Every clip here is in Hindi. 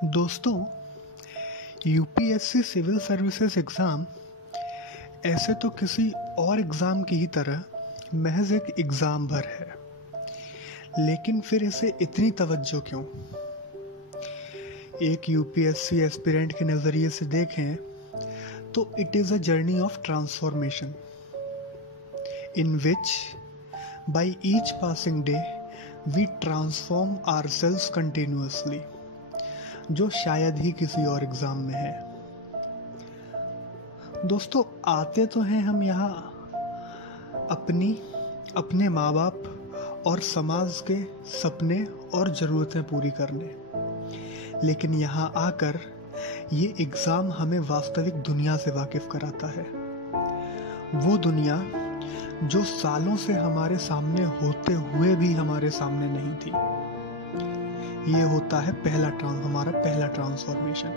दोस्तों, यूपीएससी सिविल सर्विसेज एग्ज़ाम ऐसे तो किसी और एग्ज़ाम की ही तरह महज एक एग्ज़ाम भर है, लेकिन फिर इसे इतनी तवज्जो क्यों? एक यूपीएससी एस्पिरेंट के नज़रिए से देखें तो it is a journey of transformation in which by each passing day we transform ourselves continuously, जो शायद ही किसी और एग्ज़ाम में है। दोस्तों, आते तो हैं हम यहाँ अपने माँ बाप और समाज के सपने और ज़रूरतें पूरी करने, लेकिन यहाँ आकर ये एग्ज़ाम हमें वास्तविक दुनिया से वाकिफ़ कराता है। वो दुनिया जो सालों से हमारे सामने होते हुए भी हमारे सामने नहीं थी। ये होता है हमारा पहला ट्रांसफॉर्मेशन,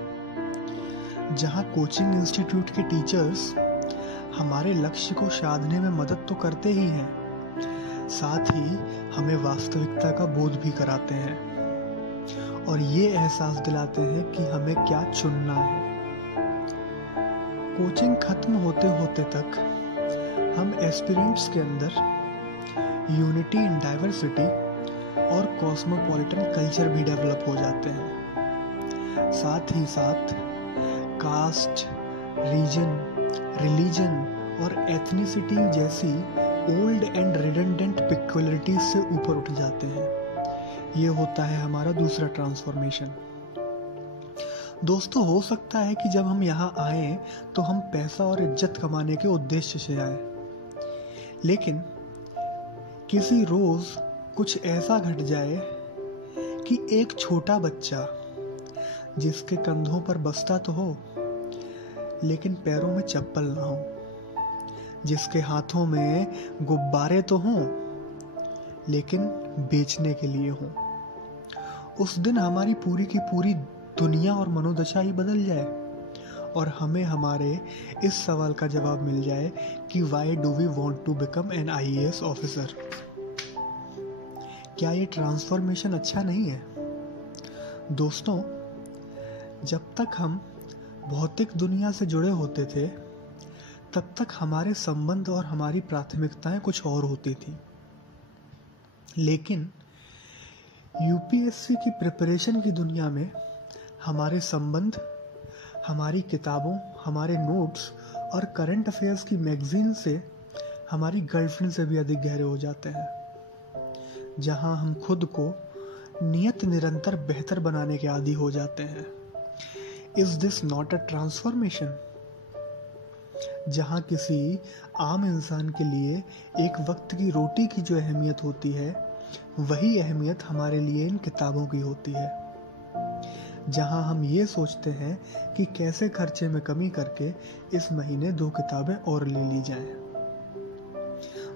जहाँ कोचिंग इंस्टीट्यूट के टीचर्स हमारे लक्ष्य को साधने में मदद तो करते ही हैं, साथ ही हमें वास्तविकता का बोध भी कराते हैं और ये एहसास दिलाते हैं कि हमें क्या चुनना है। कोचिंग खत्म होते होते तक हम एस्पिरेंट्स के अंदर यूनिटी इन डाइवर्सिटी और कॉस्मोपॉलिटन कल्चर भी डेवलप हो जाते हैं। साथ ही साथ कास्ट, रीजन, रिलीजन और एथनिसिटी जैसी ओल्ड एंड रिडंडेंट पिक्युलरिटीज से ऊपर उठ जाते हैं। ये होता है हमारा दूसरा ट्रांसफॉर्मेशन। दोस्तों, हो सकता है कि जब हम यहाँ आए तो हम पैसा और इज्जत कमाने के उद्देश्य से आए, लेकिन किसी रोज कुछ ऐसा घट जाए कि एक छोटा बच्चा जिसके कंधों पर बस्ता तो हो लेकिन पैरों में चप्पल ना हो, जिसके हाथों में गुब्बारे तो हों लेकिन बेचने के लिए हों, उस दिन हमारी पूरी की पूरी दुनिया और मनोदशा ही बदल जाए और हमें हमारे इस सवाल का जवाब मिल जाए कि why do we want to become an IAS officer. क्या ये ट्रांसफॉर्मेशन अच्छा नहीं है? दोस्तों, जब तक हम भौतिक दुनिया से जुड़े होते थे तब तक हमारे संबंध और हमारी प्राथमिकताएं कुछ और होती थी, लेकिन यूपीएससी की प्रिपरेशन की दुनिया में हमारे संबंध हमारी किताबों, हमारे नोट्स और करंट अफेयर्स की मैगजीन से हमारी गर्लफ्रेंड से भी अधिक गहरे हो जाते हैं, जहां हम खुद को नियत निरंतर बेहतर बनाने के आदी हो जाते हैं। Is this not a transformation? जहां किसी आम इंसान के लिए एक वक्त की रोटी की जो अहमियत होती है, वही अहमियत हमारे लिए इन किताबों की होती है। जहां हम ये सोचते हैं कि कैसे खर्चे में कमी करके इस महीने 2 किताबें और ले ली जाएं।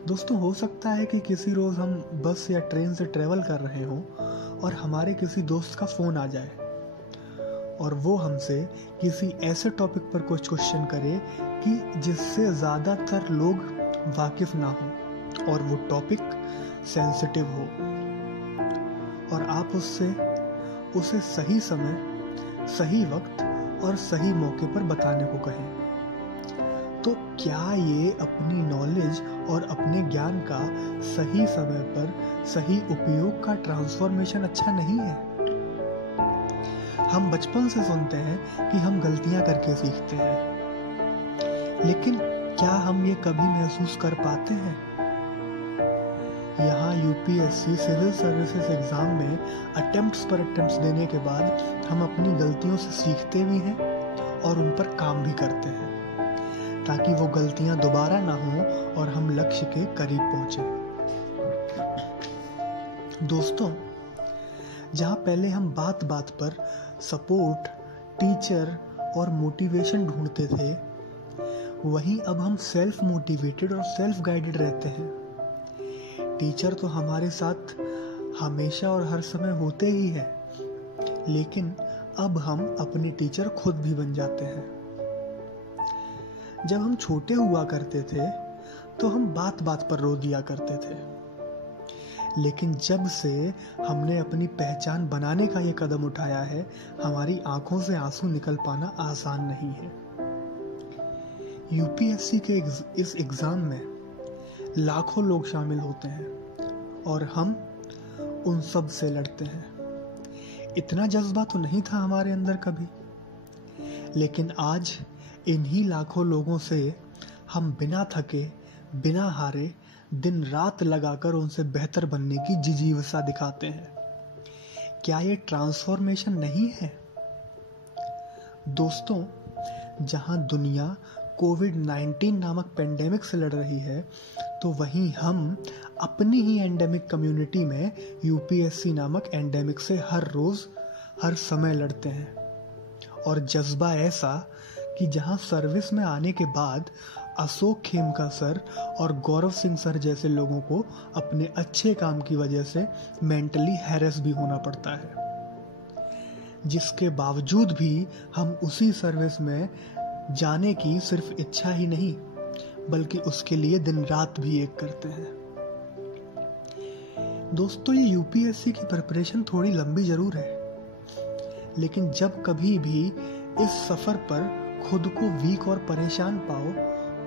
दोस्तों, हो सकता है कि किसी रोज हम बस या ट्रेन से ट्रेवल कर रहे हों और हमारे किसी दोस्त का फोन आ जाए और वो हमसे किसी ऐसे टॉपिक पर कुछ क्वेश्चन करे कि जिससे ज़्यादातर लोग वाकिफ ना हो और वो टॉपिक सेंसिटिव हो, और आप उसे सही समय, सही वक्त और सही मौके पर बताने को कहें। तो क्या ये अपनी नॉलेज और अपने ज्ञान का सही समय पर सही उपयोग का ट्रांसफॉर्मेशन अच्छा नहीं है? हम बचपन से सुनते हैं कि हम गलतियां करके सीखते हैं, लेकिन क्या हम ये कभी महसूस कर पाते हैं? यहाँ यूपीएससी सिविल सर्विसेज एग्जाम में अटेम्प्ट्स देने के बाद हम अपनी गलतियों से सीखते भी हैं और उन पर काम भी करते हैं, ताकि वो गलतियां दोबारा ना हो और हम लक्ष्य के करीब पहुंचे। दोस्तों, जहां पहले हम बात बात पर सपोर्ट, टीचर और मोटिवेशन ढूंढते थे, वहीं अब हम सेल्फ मोटिवेटेड और सेल्फ गाइडेड रहते हैं। टीचर तो हमारे साथ हमेशा और हर समय होते ही हैं, लेकिन अब हम अपने टीचर खुद भी बन जाते हैं। जब हम छोटे हुआ करते थे तो हम बात बात पर रो दिया करते थे, लेकिन जब से हमने अपनी पहचान बनाने का ये कदम उठाया है, हमारी आंखों से आंसू निकल पाना आसान नहीं है। यूपीएससी के इस एग्जाम में लाखों लोग शामिल होते हैं और हम उन सब से लड़ते हैं। इतना जज्बा तो नहीं था हमारे अंदर कभी, लेकिन आज इन्हीं लाखों लोगों से हम बिना थके, बिना हारे, दिन रात लगाकर उनसे बेहतर बनने की जिजीवसा दिखाते हैं। क्या ये ट्रांसफॉर्मेशन नहीं है? दोस्तों, जहां दुनिया कोविड-19 नामक पेंडेमिक से लड़ रही है, तो वहीं हम अपनी ही एंडेमिक कम्युनिटी में यूपीएससी नामक एंडेमिक से हर रोज, हर समय लड़ते हैं। और जज्बा ऐसा कि जहां सर्विस में आने के बाद अशोक खेमका सर और गौरव सिंह सर जैसे लोगों को अपने अच्छे काम की वजह से मेंटली हैरेस भी होना पड़ता है, जिसके बावजूद भी हम उसी सर्विस में जाने की सिर्फ इच्छा ही नहीं, बल्कि उसके लिए दिन रात भी एक करते हैं। दोस्तों, ये यूपीएससी की प्रिपरेशन थोड़ी लंबी जरूर है, लेकिन जब कभी भी इस सफर पर खुद को वीक और परेशान पाओ,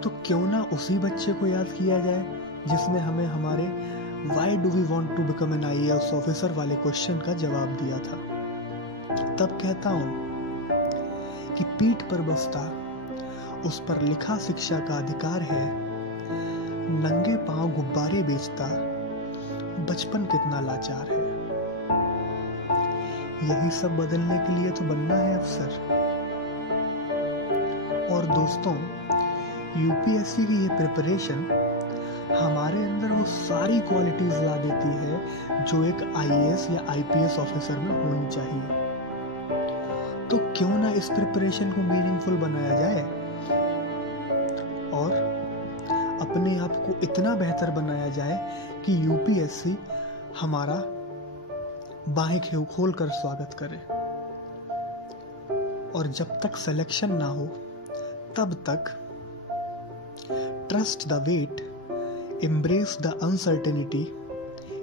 तो क्यों ना उसी बच्चे को याद किया जाए जिसने हमें हमारे why do we want to become an IAS officer वाले क्वेश्चन का जवाब दिया था। तब कहता हूं कि पीठ पर बस्ता उस पर लिखा शिक्षा का अधिकार है, नंगे पांव गुब्बारे बेचता बचपन कितना लाचार है। यही सब बदलने के लिए तो बनना है अफसर। और दोस्तों, यूपीएससी की ये प्रिपरेशन हमारे अंदर वो सारी क्वालिटीज ला देती है जो एक IAS या IPS ऑफिसर में होनी चाहिए। तो क्यों ना इस प्रिपरेशन को मीनिंगफुल बनाया जाए और अपने आप को इतना बेहतर बनाया जाए कि यूपीएससी हमारा बाहें खोल कर स्वागत करे। और जब तक सिलेक्शन ना हो, तब तक trust the wait, embrace the uncertainty,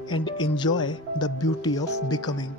and enjoy the beauty of becoming.